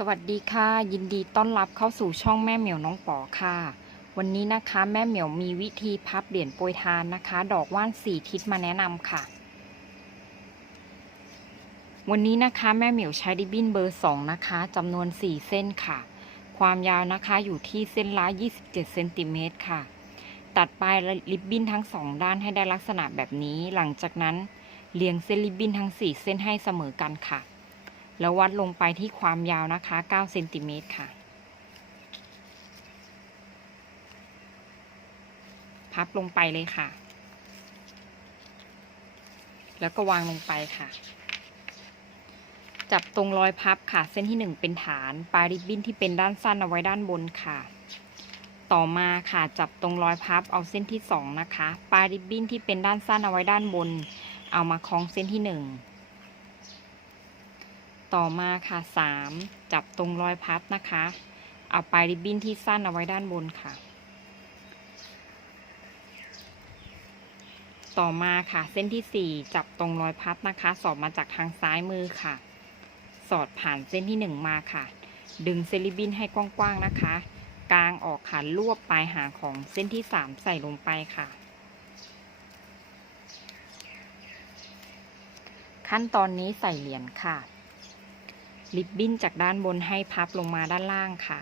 สวัสดีค่ะ ยินดีต้อนรับเข้าสู่ช่องแม่เหมียวน้องป๋อค่ะ วันนี้นะคะแม่เหมียวมีวิธีพับเหรียญโปรยทานนะคะ ดอกว่านสี่ทิศมาแนะนำค่ะ วันนี้นะคะแม่เหมียวใช้ริบบิ้นเบอร์สองนะคะจำนวน4เส้นค่ะ ความยาวนะคะอยู่ที่เส้นละ27เจ็ดเซนติเมตรค่ะ ตัดปลายริบบิ้นทั้งสองด้านให้ได้ลักษณะแบบนี้ หลังจากนั้นเรียงเส้นริบบิ้นทั้ง4เส้นให้เสมอกันค่ะ แล้ววัดลงไปที่ความยาวนะคะ9เซนติเมตรค่ะ พับลงไปเลยค่ะ แล้วก็วางลงไปค่ะ จับตรงรอยพับค่ะ เส้นที่ 1 เป็นฐาน ปลายริบบิ้นที่เป็นด้านสั้นเอาไว้ด้านบนค่ะ ต่อมาค่ะ จับตรงรอยพับเอาเส้นที่ 2 นะคะ ปลายริบบิ้นที่เป็นด้านสั้นเอาไว้ด้านบน เอามาคล้องเส้นที่ 1 ต่อมาค่ะสามจับตรงรอยพับนะคะ เอาปลายริบบิ้นที่สั้นเอาไว้ด้านบนค่ะ ต่อมาค่ะเส้นที่สี่จับตรงรอยพับนะคะ สอดมาจากทางซ้ายมือค่ะ สอดผ่านเส้นที่หนึ่งมาค่ะ ดึงเซริบบิ้นให้กว้างๆนะคะ กลางออกค่ะรวบปลายหางของเส้นที่สามใส่ลงไปค่ะขั้นตอนนี้ใส่เหรียญค่ะ ริบบิ้นจากด้านบนให้พับลงมาด้านล่างค่ะ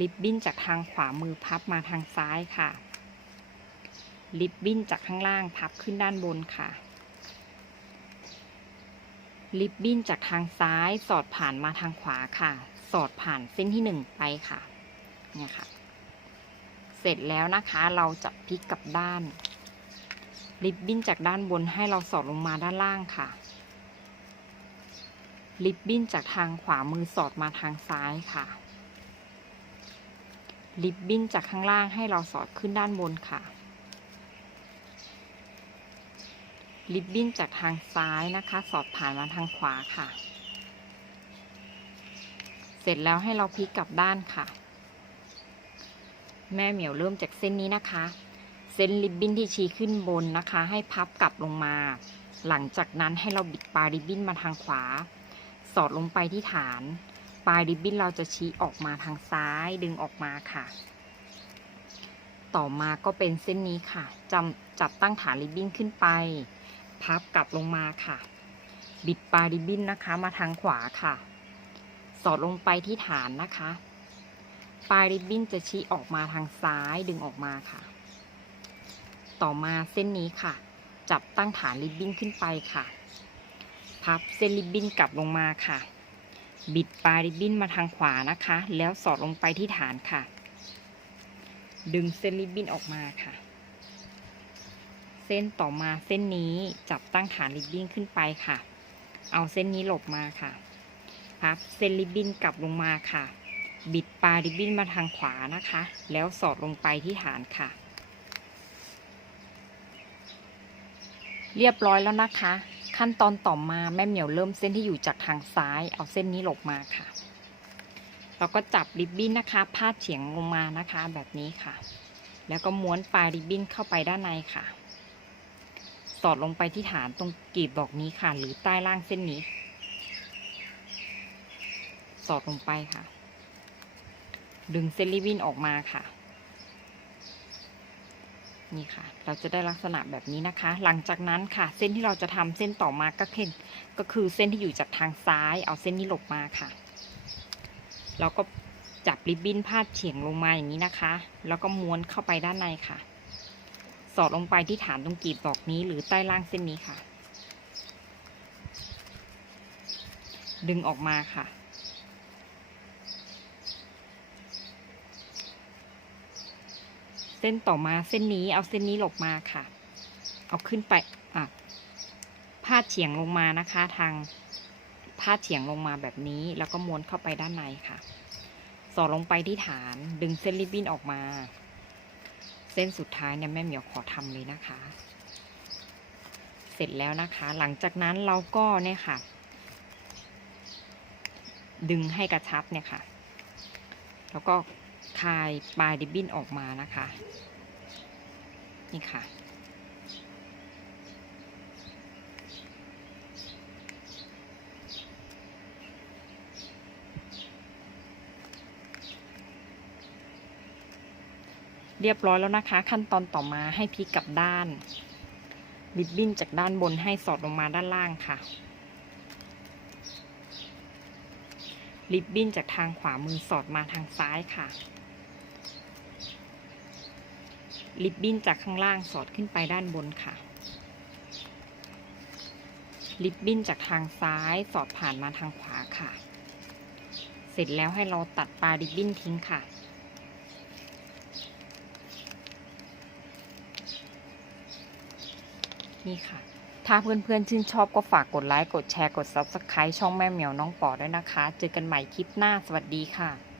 ริบบิ้นจากทางขวามือพับมาทางซ้ายค่ะ ริบบิ้นจากข้างล่างพับขึ้นด้านบนค่ะ ริบบิ้นจากทางซ้ายสอดผ่านมาทางขวาค่ะ สอดผ่านเส้นที่หนึ่งไปค่ะ เนี่ยค่ะ เสร็จแล้วนะคะเราจะพลิกกลับด้าน ริบบิ้นจากด้านบนให้เราสอดลงมาด้านล่างค่ะ ริบบิ้นจากทางขวามือสอดมาทางซ้ายค่ะ ริบบิ้นจากข้างล่างให้เราสอดขึ้นด้านบนค่ะ ริบบิ้นจากทางซ้ายนะคะ สอดผ่านมาทางขวาค่ะ เสร็จแล้วให้เราพลิกกลับด้านค่ะ แม่เหมียวเริ่มจากเส้นนี้นะคะ เส้นริบบิ้นที่ชี้ขึ้นบนนะคะ ให้พับกลับลงมาหลังจากนั้นให้เราบิดปลายริบบิ้นมาทางขวา สอดลงไปที่ฐาน ปลายริบบิ้นเราจะชี้ออกมาทางซ้ายดึงออกมาค่ะ ต่อมาก็เป็นเส้นนี้ค่ะจำจับตั้งฐานริบบิ้นขึ้นไป พับกลับลงมาค่ะ บิดปลายริบบิ้นนะคะมาทางขวาค่ะ สอดลงไปที่ฐานนะคะ ปลายริบบิ้นจะชี้ออกมาทางซ้ายดึงออกมาค่ะ ต่อมาเส้นนี้ค่ะ จับตั้งฐานริบบิ้นขึ้นไปค่ะ พับเส้นริบบิ้นกลับลงมาค่ะ บิดปลายริบบิ้นมาทางขวานะคะ แล้วสอดลงไปที่ฐานค่ะ ดึงเส้นริบบิ้นออกมาค่ะ เส้นต่อมาเส้นนี้จับตั้งฐานริบบิ้นขึ้นไปค่ะ เอาเส้นนี้หลบมาค่ะ พับเส้นริบบิ้นกลับลงมาค่ะ บิดปลายริบบิ้นมาทางขวานะคะ แล้วสอดลงไปที่ฐานค่ะเรียบร้อยแล้วนะคะ ขั้นตอนต่อมาแม่เหมียวเริ่มเส้นที่อยู่จากทางซ้ายเอาเส้นนี้หลบมาค่ะ เราก็จับริบบิ้นนะคะ พาดเฉียงลงมานะคะแบบนี้ค่ะ แล้วก็ม้วนปลายริบบิ้นเข้าไปด้านในค่ะ สอดลงไปที่ฐานตรงกรีบดอกนี้ค่ะ หรือใต้ล่างเส้นนี้ สอดลงไปค่ะ ดึงเส้นริบบิ้นออกมาค่ะ นี่ค่ะ เราจะได้ลักษณะแบบนี้นะคะ หลังจากนั้นค่ะ เส้นที่เราจะทำเส้นต่อมาก็คือก็คือเส้นที่อยู่จากทางซ้าย เอาเส้นนี้หลบมาค่ะแล้วก็จับริบบิ้นพาดเฉียงลงมาอย่างนี้นะคะ แล้วก็ม้วนเข้าไปด้านในค่ะ สอดลงไปที่ฐานตรงกรีบดอกนี้หรือใต้ล่างเส้นนี้ค่ะ ดึงออกมาค่ะ เส้นต่อมาเส้นนี้เอาเส้นนี้หลบมาค่ะ เอาขึ้นไปอะพาดเฉียงลงมานะคะ ทางพาดเฉียงลงมาแบบนี้ แล้วก็ม้วนเข้าไปด้านในค่ะ สอดลงไปที่ฐานดึงเส้นริบบิ้นออกมา เส้นสุดท้ายเนี่ยแม่เหมียวขอทำเลยนะคะ เสร็จแล้วนะคะ หลังจากนั้นเราก็เนี่ยค่ะ ดึงให้กระชับเนี่ยค่ะ แล้วก็ คายปลายดิบบิ้นออกมานะคะ นี่ค่ะ เรียบร้อยแล้วนะคะ ขั้นตอนต่อมาให้พลิกกับด้านริบบิ้นจากด้านบนให้สอดลงมาด้านล่างค่ะริบบิ้นจากทางขวามือสอดมาทางซ้ายค่ะ ริบบิ้นจากข้างล่างสอดขึ้นไปด้านบนค่ะริบบิ้นจากทางซ้ายสอดผ่านมาทางขวาค่ะ เสร็จแล้วให้เราตัดปลายริบบิ้นทิ้งค่ะ นี่ค่ะ ถ้าเพื่อนๆชื่นชอบก็ฝากกดไลค์ กดแชร์ กด Subscribe ช่องแม่เหมียวน้องปอด้วยนะคะ เจอกันใหม่คลิปหน้า สวัสดีค่ะ